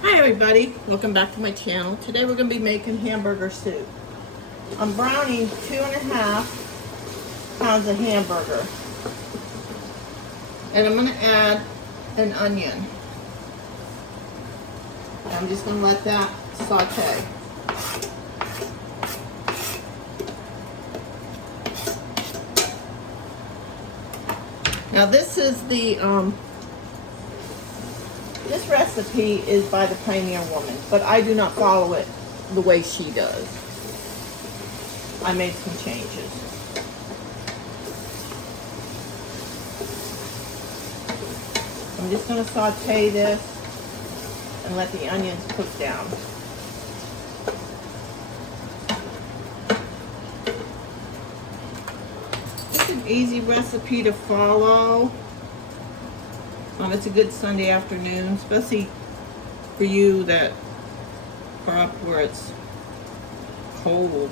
Hi everybody, welcome back to my channel. Today we're going to be making hamburger soup. I'm browning 2.5 pounds of hamburger. And I'm going to add an onion. And I'm just going to let that saute. Now this is the this recipe is by the Pioneer Woman, but I do not follow it the way she does. I made some changes. I'm just going to saute this and let the onions cook down. It's an easy recipe to follow. It's a good Sunday afternoon, especially for you that are up where it's cold.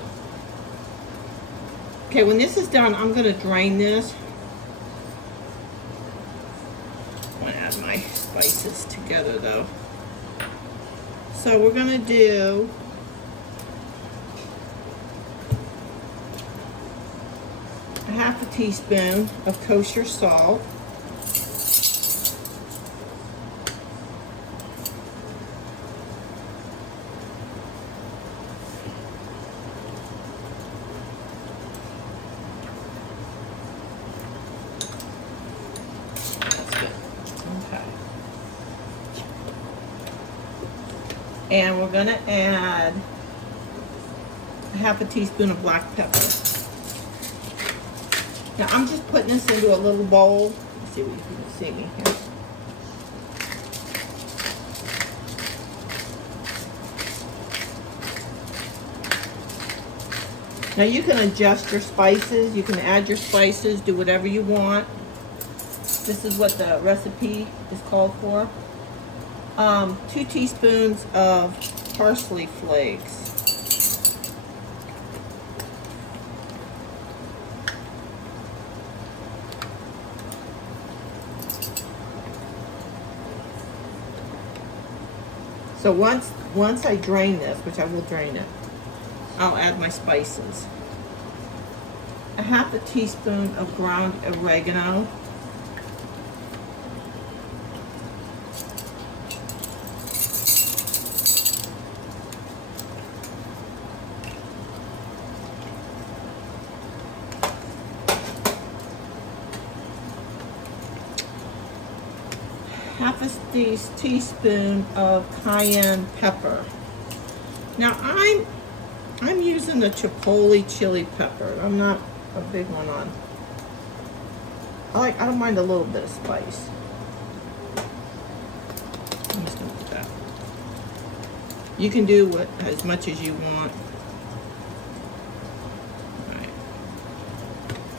Okay, when this is done, I'm going to drain this. I'm going to add my spices together though. So we're going to do a half a teaspoon of kosher salt. And we're going to add a half a teaspoon of black pepper. Now I'm just putting this into a little bowl. Let's see if you can see me here. Now you can adjust your spices. You can add your spices, do whatever you want. This is what the recipe is called for. 2 teaspoons of parsley flakes. So once I drain this, which I will drain it, I'll add my spices. A half a teaspoon of ground oregano. Half a teaspoon of cayenne pepper. Now I'm using the chipotle chili pepper. I'm not a big one on. I don't mind a little bit of spice. I'm just gonna put that. You can do as much as you want. All right.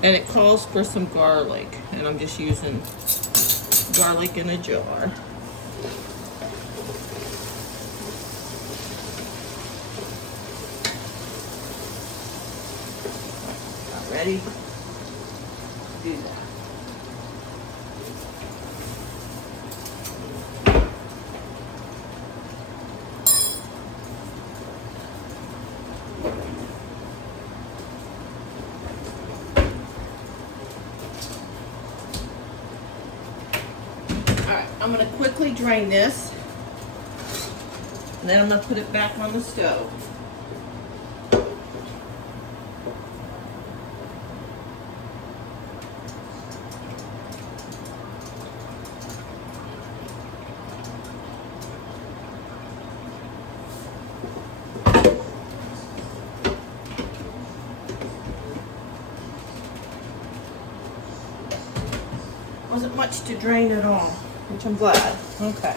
And it calls for some garlic, and I'm just using garlic in a jar. Got ready to do that. Alright, I'm going to quickly drain this, and then I'm going to put it back on the stove. Wasn't much to drain at all, which I'm glad. Okay.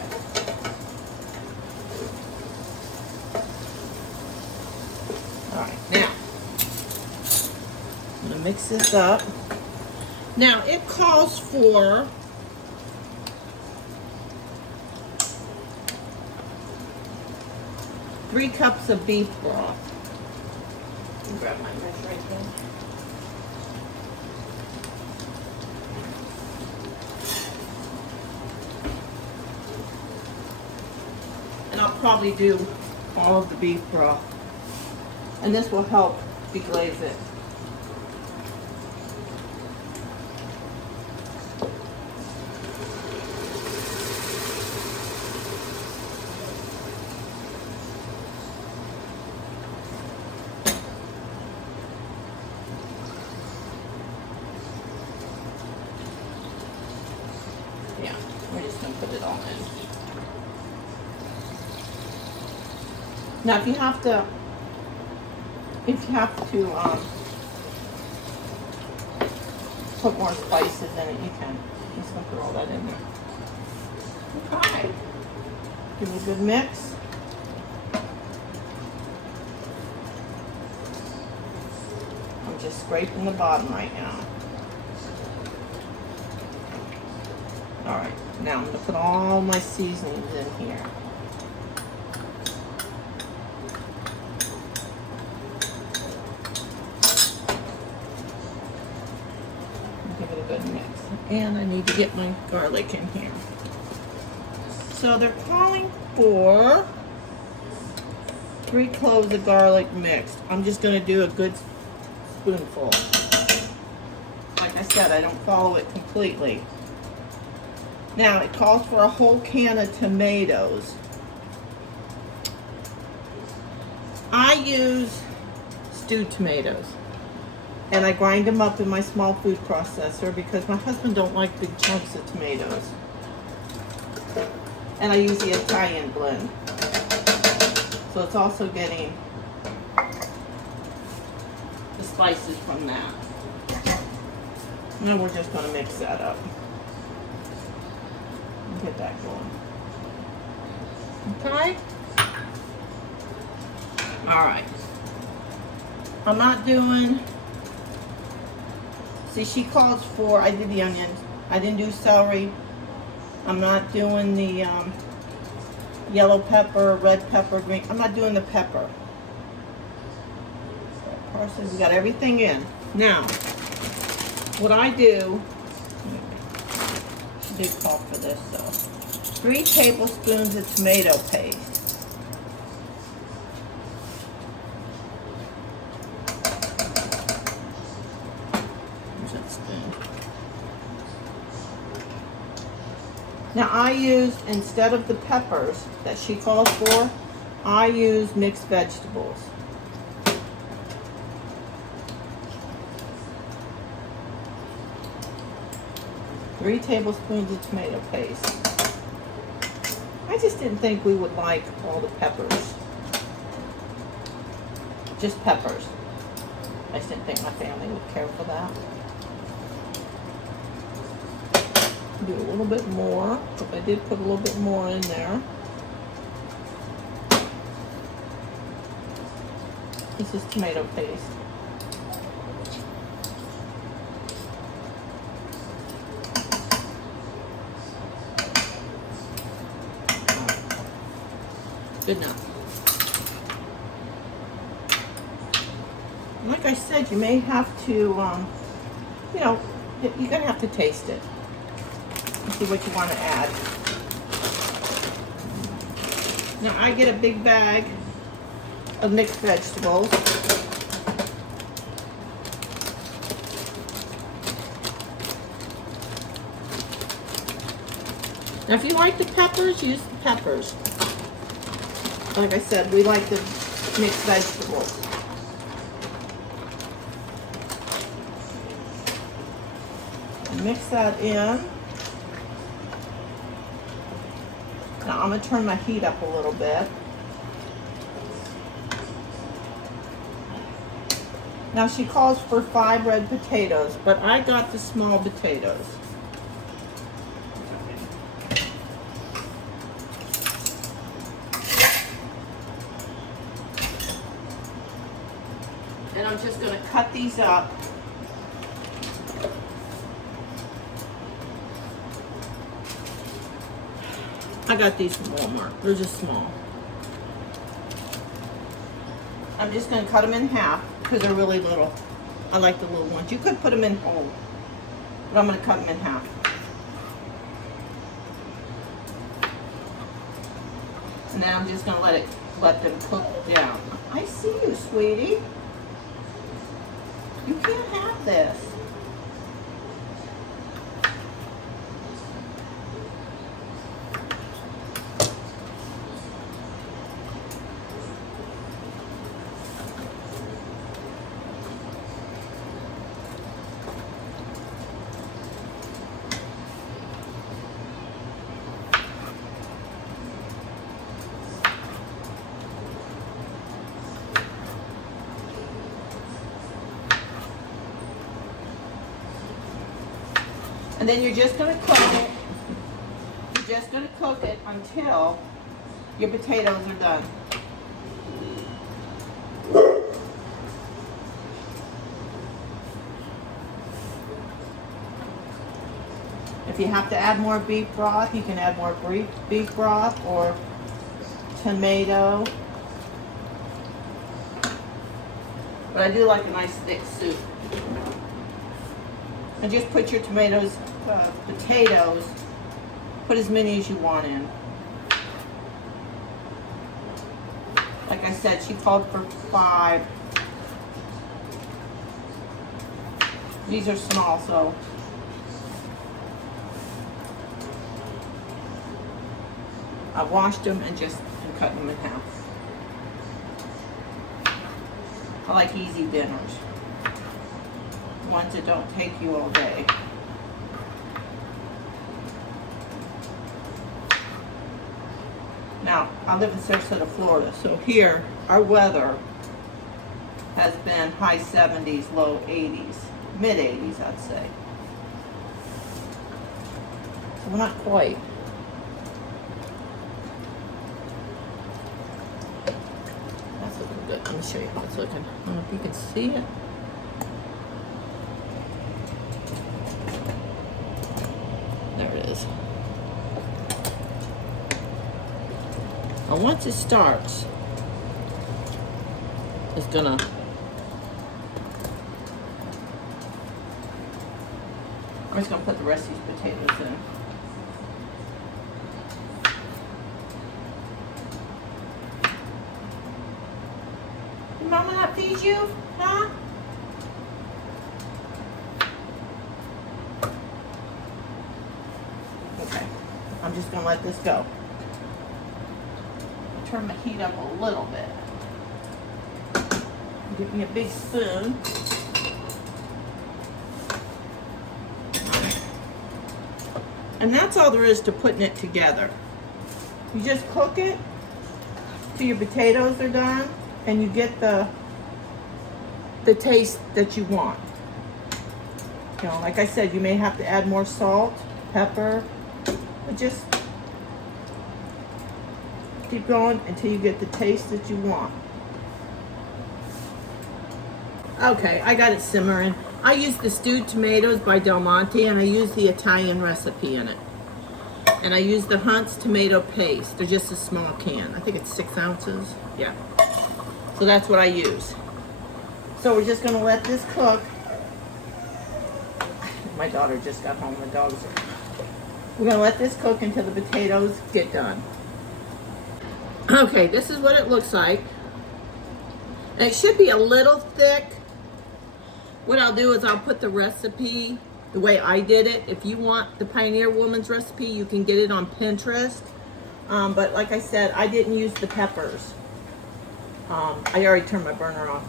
Alright, now I'm going to mix this up. Now it calls for 3 cups of beef broth. Grab my measuring thing. probably do all of the beef broth. And this will help deglaze it. Yeah, we're just going to put it all in. Now, if you have to put more spices in it, you can. I'm just going to put all that in there. Okay. Give it a good mix. I'm just scraping the bottom right now. Alright, now I'm going to put all my seasonings in here. Give it a good mix. And I need to get my garlic in here. So they're calling for 3 cloves of garlic mixed. I'm just going to do a good spoonful. Like I said, I don't follow it completely. Now, it calls for a whole can of tomatoes. I use stewed tomatoes. And I grind them up in my small food processor because my husband don't like big chunks of tomatoes. And I use the Italian blend. So it's also getting the spices from that. Now we're just going to mix that up. Get that going. Okay? Alright. I'm not doing... See, she calls for... I did the onions. I didn't do celery. I'm not doing the yellow pepper, red pepper, green. I'm not doing the pepper. Parsley, we got everything in. Now, what I do... She did call for this, though. 3 tablespoons of tomato paste. Where's that spoon? Now I use, instead of the peppers that she calls for, I use mixed vegetables. Three tablespoons of tomato paste. I just didn't think we would like all the peppers. Just peppers. I just didn't think my family would care for that. Do a little bit more, but I did put a little bit more in there. This is tomato paste. Good enough. Like I said, you may have to, you know, you're going to have to taste it. See what you want to add. Now I get a big bag of mixed vegetables. Now if you like the peppers, use the peppers. Like I said, we like the mixed vegetables. Mix that in. Now I'm going to turn my heat up a little bit. Now she calls for 5 red potatoes, but I got the small potatoes. And I'm just going to cut these up. I got these from Walmart. They're just small. I'm just going to cut them in half because they're really little. I like the little ones. You could put them in whole, but I'm going to cut them in half. And then I'm just gonna let them cook down. I see you, sweetie. You can't have this. And then you're just going to cook it. You're just going to cook it until your potatoes are done. If you have to add more beef broth, you can add more beef broth or tomato. But I do like a nice thick soup. And just put your potatoes, put as many as you want in. Like I said, she called for 5. These are small, so I washed them and cut them in half. I like easy dinners. Ones that don't take you all day. Now, I live in Sarasota, Florida, so here our weather has been high 70s, low 80s, mid 80s, I'd say. So we're not quite. That's looking good. Let me show you how it's looking. I don't know if you can see it. And once it starts, it's gonna I'm just gonna put the rest of these potatoes in. Did Mama not feed you? Huh? Okay. I'm just gonna let this go. Turn the heat up a little bit. Give me a big spoon. And that's all there is to putting it together. You just cook it till your potatoes are done and you get the taste that you want. You know, like I said, you may have to add more salt, pepper, but just keep going until you get the taste that you want. Okay, I got it simmering. I use the stewed tomatoes by Del Monte, and I use the Italian recipe in it. And I use the Hunt's tomato paste. They're just a small can. I think it's 6 ounces. Yeah. So that's what I use. So we're just gonna let this cook. My daughter just got home. The dogs are. We're gonna let this cook until the potatoes get done. Okay, this is what it looks like. And it should be a little thick. What I'll do is I'll put the recipe the way I did it. If you want the Pioneer Woman's recipe, you can get it on Pinterest. But like I said, I didn't use the peppers. I already turned my burner off.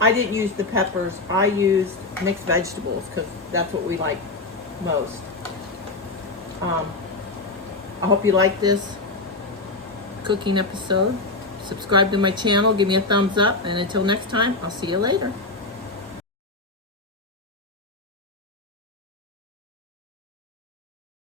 I didn't use the peppers. I used mixed vegetables because that's what we like most. I hope you like this cooking episode. Subscribe to my channel, give me a thumbs up, and until next time, I'll see you later.